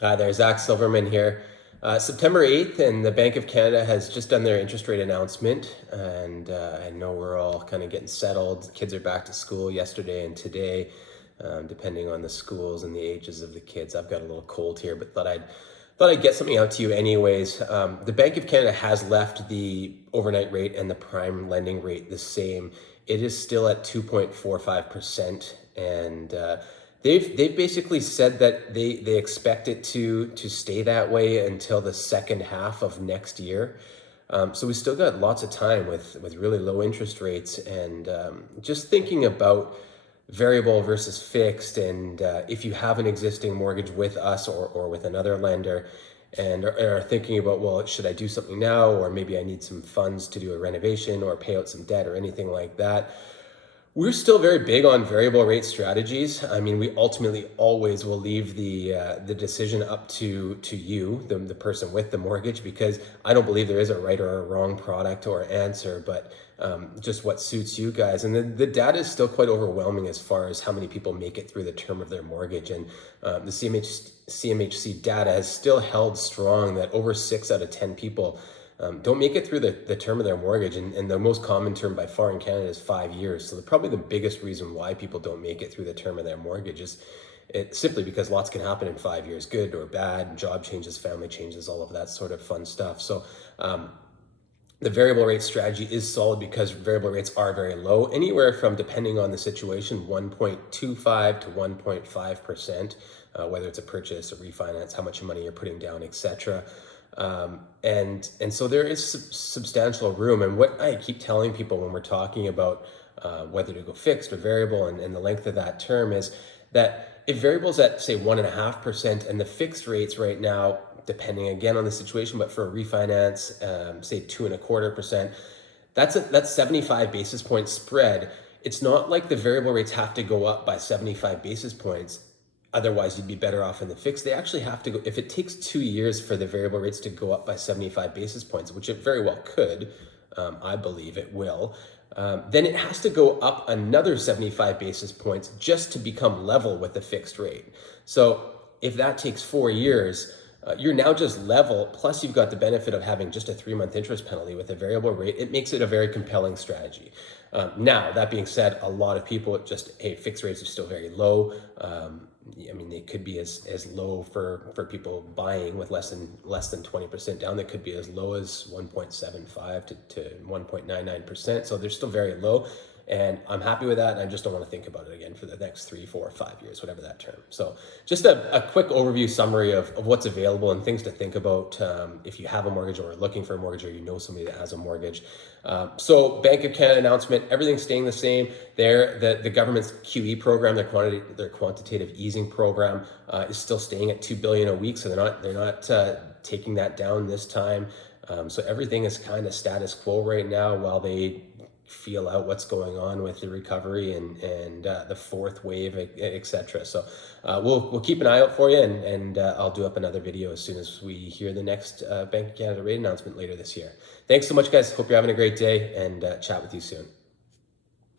Hi there, Zach Silverman here. September 8th, and the Bank of Canada has just done their interest rate announcement. And I know we're all kind of getting settled. Kids are back to school yesterday and today, depending on the schools and the ages of the kids. I've got a little cold here, but thought I'd get something out to you anyways. The Bank of Canada has left the overnight rate and the prime lending rate the same. It is still at 2.45%, and they've basically said that they expect it to stay that way until the second half of next year. So we still got lots of time with really low interest rates, and just thinking about variable versus fixed, and if you have an existing mortgage with us or with another lender, and are thinking about, well, should I do something now, or maybe I need some funds to do a renovation or pay out some debt or anything like that. We're still very big on variable rate strategies. I mean, we ultimately always will leave the decision up to you, the person with the mortgage, because I don't believe there is a right or a wrong product or answer, but just what suits you guys. And the data is still quite overwhelming as far as how many people make it through the term of their mortgage. And the CMHC data has still held strong that over 6 out of 10 people don't make it through the term of their mortgage. And the most common term by far in Canada is 5 years. So probably the biggest reason why people don't make it through the term of their mortgage is it's simply because lots can happen in 5 years, good or bad, job changes, family changes, all of that sort of fun stuff. So the variable rate strategy is solid because variable rates are very low, anywhere from, depending on the situation, 1.25 to 1.5%, whether it's a purchase or refinance, how much money you're putting down, etc. And so there is substantial room. And what I keep telling people when we're talking about whether to go fixed or variable, and the length of that term, is that if variable's at, say, 1.5%, and the fixed rates right now, depending again on the situation, but for a refinance, say 2.25%, that's 75 basis point spread. It's not like the variable rates have to go up by 75 basis points. Otherwise, you'd be better off in the fixed. They actually have to go, if it takes 2 years for the variable rates to go up by 75 basis points, which it very well could, I believe it will, then it has to go up another 75 basis points just to become level with the fixed rate. So if that takes 4 years, you're now just level, plus you've got the benefit of having just a 3-month interest penalty with a variable rate. It makes it a very compelling strategy. Now, that being said, a lot of people just, hey, fixed rates are still very low. I mean, they could be as low for people buying with less than 20% down. They could be as low as 1.75 to 1.99%. So they're still very low. And I'm happy with that. And I just don't want to think about it again for the next 3, 4, 5 years, whatever that term. So just a quick overview summary of what's available and things to think about if you have a mortgage or are looking for a mortgage, or you know somebody that has a mortgage. So Bank of Canada announcement, everything's staying the same. The government's QE program, their quantitative easing program, is still staying at $2 billion a week. So they're not taking that down this time. So everything is kind of status quo right now while they feel out what's going on with the recovery and the fourth wave, etc. So we'll keep an eye out for you, and I'll do up another video as soon as we hear the next Bank of Canada rate announcement later this year. Thanks so much, guys. Hope you're having a great day, and chat with you soon.